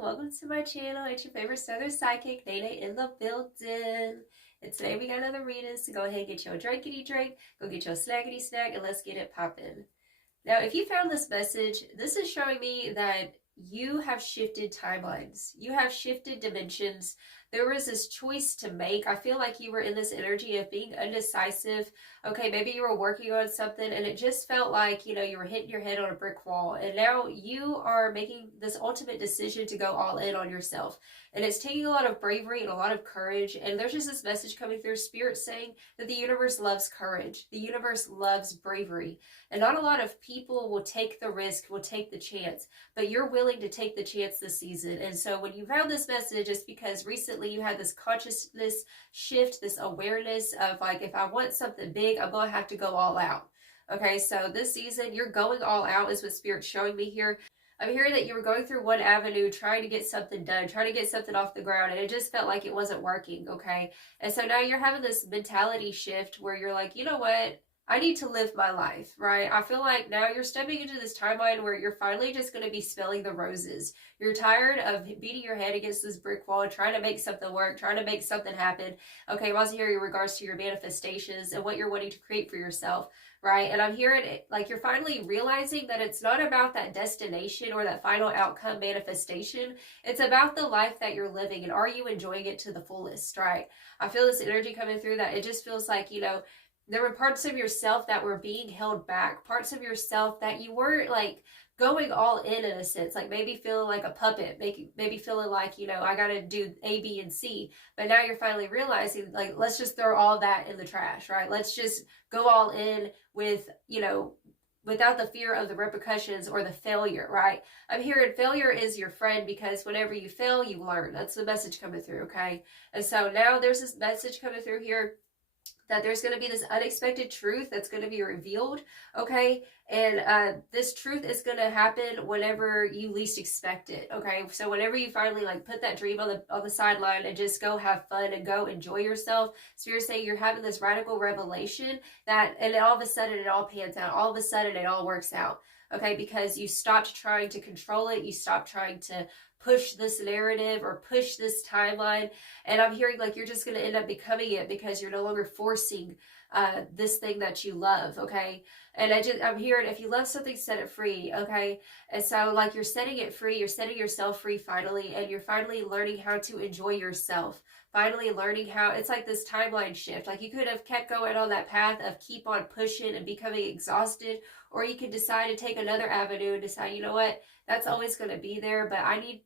welcome to my channel. It's your favorite Southern Psychic, Nene in the building. And today we got another reading, so go ahead and get your drinkity drink, go get your snackety snack, and let's get it popping. Now, if you found this message, this is showing me that you have shifted timelines. You have shifted dimensions. There was this choice to make. I feel like you were in this energy of being undecisive. Okay, maybe you were working on something and it just felt like, you were hitting your head on a brick wall. And now you are making this ultimate decision to go all in on yourself. And it's taking a lot of bravery and a lot of courage. And there's just this message coming through, Spirit saying that the universe loves courage. The universe loves bravery. And not a lot of people will take the risk, will take the chance. But you're willing to take the chance this season. And so when you found this message, it's because recently you had this consciousness shift, this awareness of like, if I want something big, I'm going to have to go all out. Okay, so this season, you're going all out is what Spirit's showing me here. I'm hearing that you were going through one avenue, trying to get something done, trying to get something off the ground, and it just felt like it wasn't working, okay? And so now you're having this mentality shift where you're like, you know what? I need to live my life, right? I feel like now you're stepping into this timeline where you're finally just going to be smelling the roses. You're tired of beating your head against this brick wall, trying to make something work, trying to make something happen. Okay, I'm also hearing in regards to your manifestations and what you're wanting to create for yourself, right? And I'm hearing it like you're finally realizing that it's not about that destination or that final outcome manifestation. It's about the life that you're living, and are you enjoying it to the fullest, right? I feel this energy coming through that it just feels like, there were parts of yourself that were being held back, parts of yourself that you weren't like going all in a sense, like maybe feeling like a puppet, maybe feeling like, I got to do A, B, and C. But now you're finally realizing, like, let's just throw all that in the trash, right? Let's just go all in with, without the fear of the repercussions or the failure, right? I'm hearing failure is your friend because whenever you fail, you learn. That's the message coming through, okay? And so now there's this message coming through here that there's going to be this unexpected truth that's going to be revealed, okay? And this truth is going to happen whenever you least expect it, okay? So whenever you finally like put that dream on the sideline and just go have fun and go enjoy yourself, Spirit saying you're having this radical revelation that, and all of a sudden it all pans out. All of a sudden it all works out, okay? Because you stopped trying to control it. You stopped trying to push this narrative or push this timeline. And I'm hearing like you're just going to end up becoming it because you're no longer forcing this thing that you love, okay? And I'm hearing if you love something, set it free, okay? And so like you're setting it free, you're setting yourself free finally, and you're finally learning how to enjoy yourself. Finally learning how, it's like this timeline shift. Like you could have kept going on that path of keep on pushing and becoming exhausted, or you could decide to take another avenue and decide, you know what, that's always going to be there, but I need,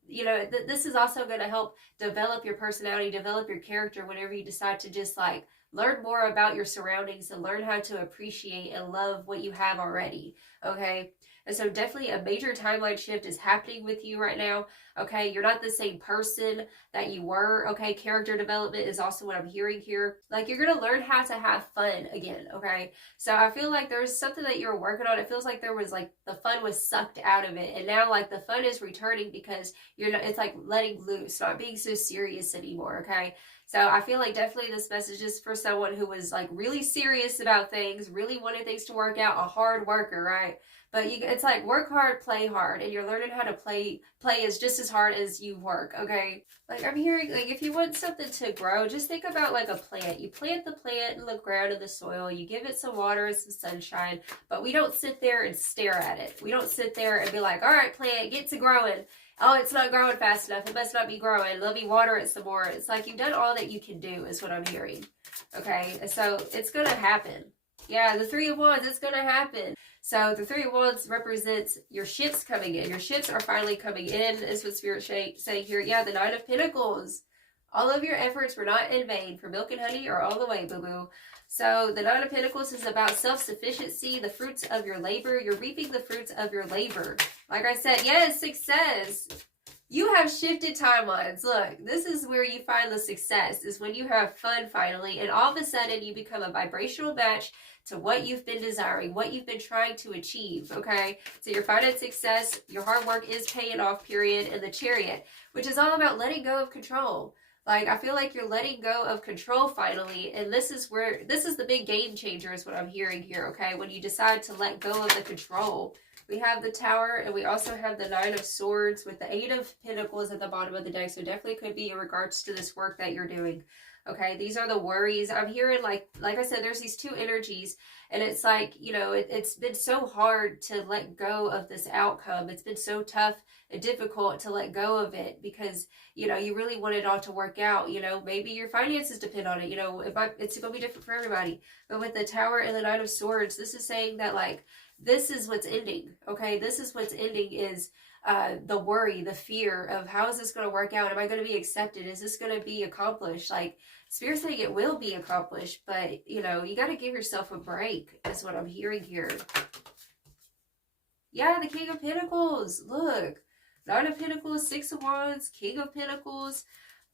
this is also going to help develop your personality, develop your character whenever you decide to just like learn more about your surroundings and learn how to appreciate and love what you have already, okay? And so definitely a major timeline shift is happening with you right now, okay? You're not the same person that you were, okay? Character development is also what I'm hearing here. Like you're going to learn how to have fun again, okay? So I feel like there's something that you were working on. It feels like there was like the fun was sucked out of it. And now like the fun is returning because you're not, it's like letting loose, not being so serious anymore, okay? So I feel like definitely this message is for someone who was like really serious about things, really wanted things to work out, a hard worker, right? But it's like work hard, play hard, and you're learning how to play is just as hard as you work, okay? Like I'm hearing, like if you want something to grow, just think about like a plant. You plant the plant in the ground in the soil, you give it some water and some sunshine, but we don't sit there and stare at it. We don't sit there and be like, all right, plant, get to growing. Oh, it's not growing fast enough. It must not be growing. Let me water it some more. It's like you've done all that you can do is what I'm hearing, okay? So it's going to happen. Yeah, the Three of Wands, it's going to happen. So the Three of Wands represents your ships coming in. Your ships are finally coming in, is what Spirit's saying here. Yeah, the Nine of Pentacles. All of your efforts were not in vain. For milk and honey are all the way, boo-boo. So the Nine of Pentacles is about self-sufficiency, the fruits of your labor. You're reaping the fruits of your labor. Like I said, yes, success. You have shifted timelines. Look, this is where you find the success, is when you have fun finally, and all of a sudden you become a vibrational match to what you've been desiring, what you've been trying to achieve, okay? So you're finding success, your hard work is paying off, period, and the Chariot, which is all about letting go of control. Like, I feel like you're letting go of control finally, and this is the big game changer is what I'm hearing here, okay? When you decide to let go of the control, We have the Tower, and we also have the Nine of Swords with the Eight of Pentacles at the bottom of the deck. So definitely could be in regards to this work that you're doing. Okay, these are the worries. I'm hearing, like I said, there's these two energies, and it's like, you know, it's been so hard to let go of this outcome. It's been so tough and difficult to let go of it because, you know, you really want it all to work out. You know, maybe your finances depend on it. You know, it's going to be different for everybody. But with the Tower and the Nine of Swords, this is saying that, like, this is what's ending. Okay, this is what's ending is the worry, the fear of how is this going to work out? Am I going to be accepted? Is this going to be accomplished? Like, Spirit's saying it will be accomplished, but, you know, you got to give yourself a break, is what I'm hearing here. Yeah, the King of Pentacles. Look. Nine of Pentacles, Six of Wands, King of Pentacles.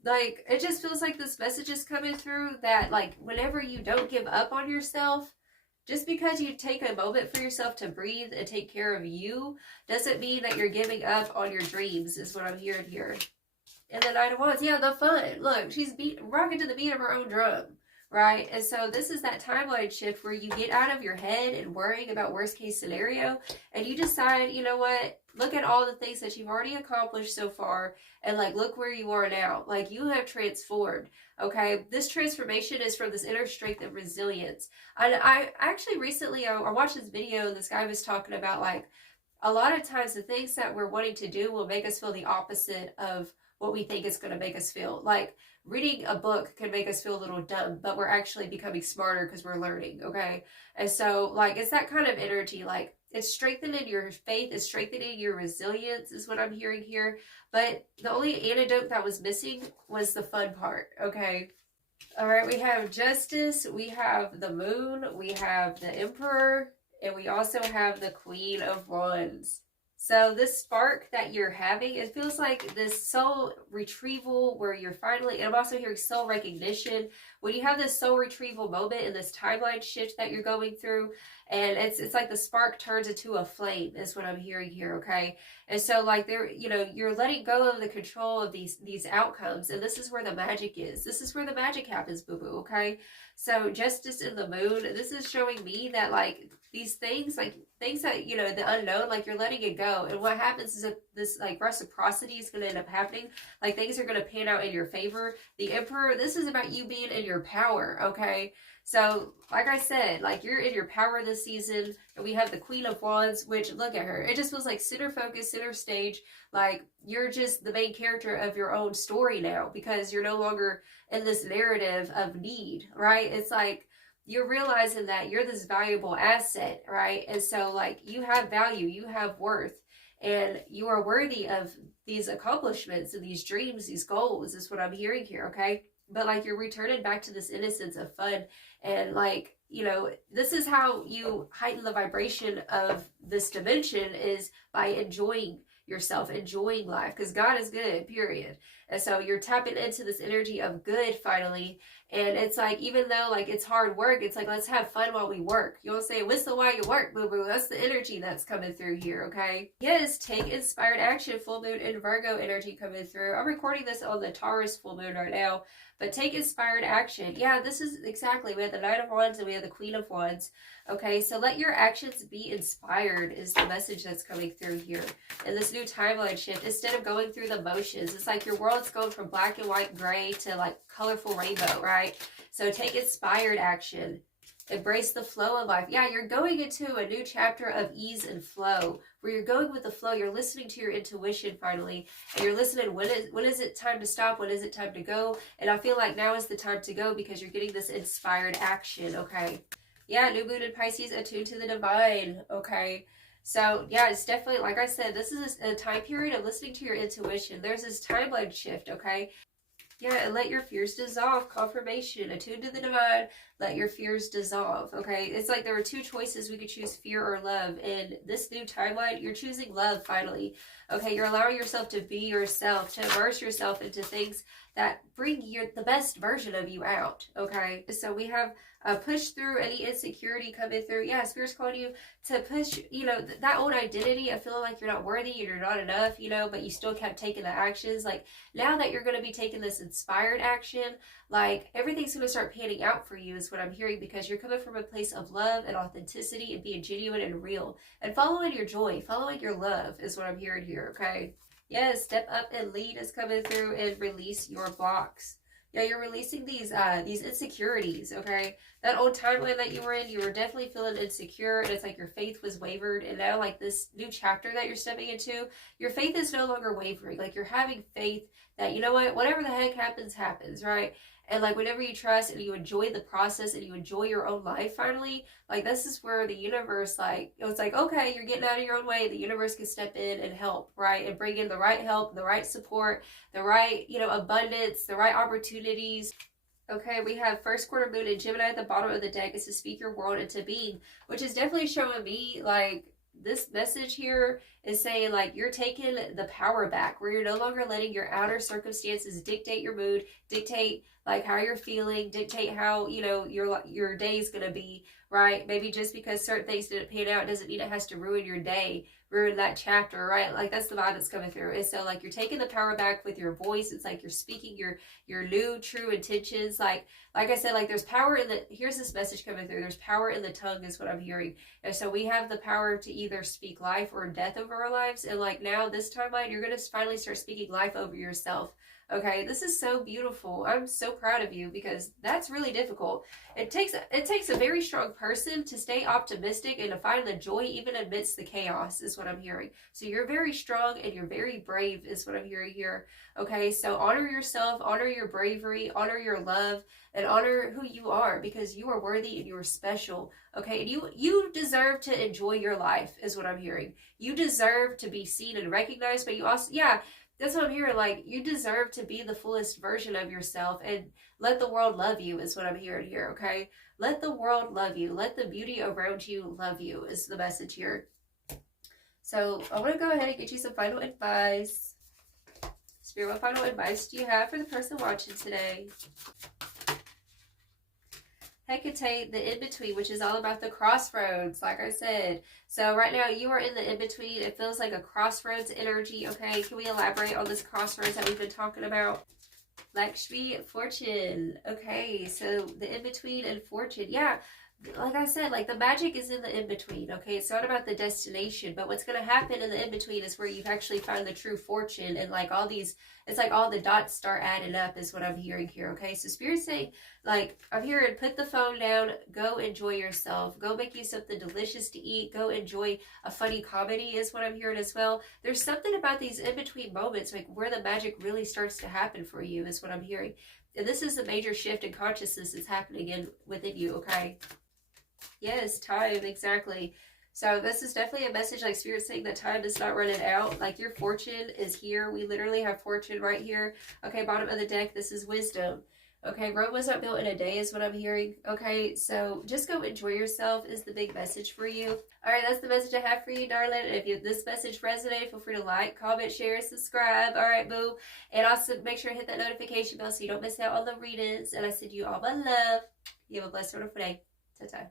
Like, it just feels like this message is coming through that, like, whenever you don't give up on yourself, just because you take a moment for yourself to breathe and take care of you doesn't mean that you're giving up on your dreams, is what I'm hearing here. And the Nine of Wands, yeah, the fun. Look, she's rocking to the beat of her own drum, right? And so this is that timeline shift where you get out of your head and worrying about worst case scenario, and you decide, you know what? Look at all the things that you've already accomplished so far, and, like, look where you are now. Like, you have transformed, okay? This transformation is from this inner strength and resilience. And I actually recently, I watched this video, and this guy was talking about, like, a lot of times the things that we're wanting to do will make us feel the opposite of what we think is going to make us feel. Like, reading a book can make us feel a little dumb, but we're actually becoming smarter because we're learning, okay? And so, like, it's that kind of energy. Like, it's strengthening your faith, it's strengthening your resilience, is what I'm hearing here. But the only antidote that was missing was the fun part, okay? All right, we have Justice, we have the Moon, we have the Emperor, and we also have the Queen of Wands. So this spark that you're having, it feels like this soul retrieval where you're finally, and I'm also hearing soul recognition. When you have this soul retrieval moment in this timeline shift that you're going through, and it's like the spark turns into a flame, is what I'm hearing here, okay? And so, like, there, you know, you're letting go of the control of these outcomes, and this is where the magic is. This is where the magic happens, boo-boo, okay? So Justice in the Moon, this is showing me that, like, these things, like, things that, you know, the unknown, like, you're letting it go. And what happens is that this, like, reciprocity is going to end up happening. Like, things are going to pan out in your favor. The Emperor, this is about you being in your power, okay? So, like I said, like, you're in your power this season. And we have the Queen of Wands, which, look at her. It just feels like center focus, center stage. Like, you're just the main character of your own story now because you're no longer in this narrative of need, right? It's like, you're realizing that you're this valuable asset, right? And so, like, you have value, you have worth, and you are worthy of these accomplishments and these dreams, these goals, is what I'm hearing here, okay? But, like, you're returning back to this innocence of fun, and, like, you know, this is how you heighten the vibration of this dimension, is by enjoying yourself, enjoying life, because God is good, period. And so you're tapping into this energy of good finally. And it's like, even though, like, it's hard work, it's like, let's have fun while we work. You don't say whistle while you work, boo boo. That's the energy that's coming through here, okay? Yes, take inspired action. Full moon and Virgo energy coming through. I'm recording this on the Taurus full moon right now, but take inspired action. Yeah, this is exactly, we have the Knight of Wands and we have the Queen of Wands. Okay, so let your actions be inspired is the message that's coming through here. And this new timeline shift, instead of going through the motions, it's like your world's going from black and white, gray to, like, colorful rainbow, right? So take inspired action. Embrace the flow of life. Yeah, you're going into a new chapter of ease and flow, where you're going with the flow. You're listening to your intuition finally, and you're listening, when is it time to stop? When is it time to go? And I feel like now is the time to go because you're getting this inspired action, okay? Yeah, new moon in Pisces, attuned to the divine, okay? So, yeah, it's definitely, like I said, this is a time period of listening to your intuition. There's this timeline shift, okay? Yeah, and let your fears dissolve. Confirmation, attuned to the divine, let your fears dissolve, okay? It's like there were two choices. We could choose fear or love. In this new timeline, you're choosing love, finally. Okay, you're allowing yourself to be yourself, to immerse yourself into things that bring the best version of you out, okay? So we have push through any insecurity coming through. Yeah, Spirit's calling you to push, you know, that old identity of feeling like you're not worthy, you're not enough, you know, but you still kept taking the actions. Like, now that you're going to be taking this inspired action, like, everything's going to start panning out for you, is is what I'm hearing, because you're coming from a place of love and authenticity and being genuine and real and following your joy, following your love is what I'm hearing here, okay? Yes, step up and lead is coming through, and release your blocks. Yeah, you're releasing these insecurities, okay? That old timeline that you were in, you were definitely feeling insecure, and it's like your faith was wavered, and now like this new chapter that you're stepping into, your faith is no longer wavering. Like you're having faith that, you know what, whatever the heck happens, happens, right? And like whenever you trust and you enjoy the process and you enjoy your own life finally, like this is where the universe, like, it's like, okay, you're getting out of your own way. The universe can step in and help, right? And bring in the right help, the right support, the right, abundance, the right opportunities. Okay, we have first quarter moon and Gemini at the bottom of the deck is to speak your world into being, which is definitely showing me like this message here is saying like you're taking the power back, where you're no longer letting your outer circumstances dictate your mood, dictate like how you're feeling, dictate how your day is going to be, right? Maybe just because certain things didn't pan out doesn't mean it has to ruin your day, ruin that chapter, right? Like that's the vibe that's coming through. And so like you're taking the power back with your voice. It's like you're speaking your new true intentions. Like I said, like there's power in the, here's this message coming through, there's power in the tongue is what I'm hearing. And so we have the power to either speak life or death over our lives. And like now this timeline, you're going to finally start speaking life over yourself. Okay, this is so beautiful. I'm so proud of you, because that's really difficult. It takes a very strong person to stay optimistic and to find the joy even amidst the chaos is what I'm hearing. So you're very strong and you're very brave is what I'm hearing here. Okay, so honor yourself, honor your bravery, honor your love, and honor who you are, because you are worthy and you are special. Okay, and you deserve to enjoy your life is what I'm hearing. You deserve to be seen and recognized, but you also, that's what I'm hearing. Like, you deserve to be the fullest version of yourself, and let the world love you is what I'm hearing here, okay? Let the world love you. Let the beauty around you love you is the message here. So I want to go ahead and get you some final advice. Spirit, what final advice do you have for the person watching today? Hecate, the in-between, which is all about the crossroads, like I said. So right now you are in the in-between. It feels like a crossroads energy, okay? Can we elaborate on this crossroads that we've been talking about? Lakshmi, fortune. Okay, so the in-between and fortune. Yeah, like I said, like the magic is in the in-between, okay? It's not about the destination, but what's going to happen in the in-between is where you've actually found the true fortune, and like all these, it's like all the dots start adding up is what I'm hearing here, okay? So Spirit's saying, like, I'm hearing put the phone down, go enjoy yourself, go make you something delicious to eat, go enjoy a funny comedy is what I'm hearing as well. There's something about these in-between moments, like where the magic really starts to happen for you is what I'm hearing. And this is a major shift in consciousness that's happening within you, okay? Yes, time, exactly. So this is definitely a message, like Spirit saying that time is not running out. Like your fortune is here. We literally have fortune right here. Okay, bottom of the deck, this is wisdom. Okay, Rome was not built in a day is what I'm hearing. Okay, so just go enjoy yourself is the big message for you. All right, that's the message I have for you, darling. If this message resonated, feel free to like, comment, share, subscribe. All right, boo. And also make sure to hit that notification bell so you don't miss out on the readings. And I send you all my love. You have a blessed, wonderful day. Ta-ta.